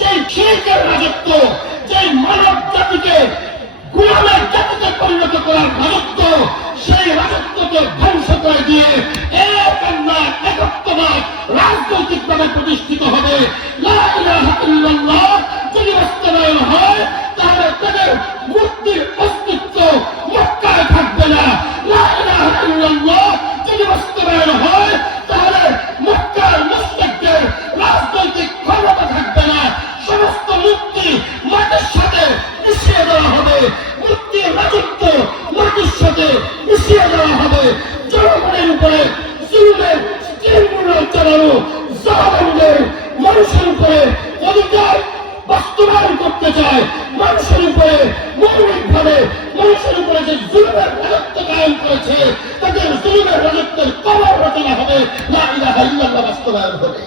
যে শিল্পের রাজত্ব, যেই মানব জাতিকে গুলামের জাতিতে পরিণত করার রাজত্ব, সেই রাজত্বকে ধ্বংস করে দিয়ে একত্ববাদ রাজনৈতিকভাবে প্রতিষ্ঠিত হবে। লা মিশিয়ে দেওয়া হবে। মুক্তির রাজত্ব, মাটির সাথে মিশিয়ে দেওয়া হবে। জনগণের উপরে, জুলুমের তৃণমূল চালানো জালেমদের মানুষের উপরে অধিকার বাস্তবায়ন করতে চায়। মানুষের উপরে, মৌলিকভাবে মানুষের উপরে যে জুলুমের রাজত্ব কায়েম করেছে, তাদের জুলুমের রাজত্বের কবর রচনা হবে। না ইলাহা ইল্লাল্লাহ বাস্তবায়ন হবে।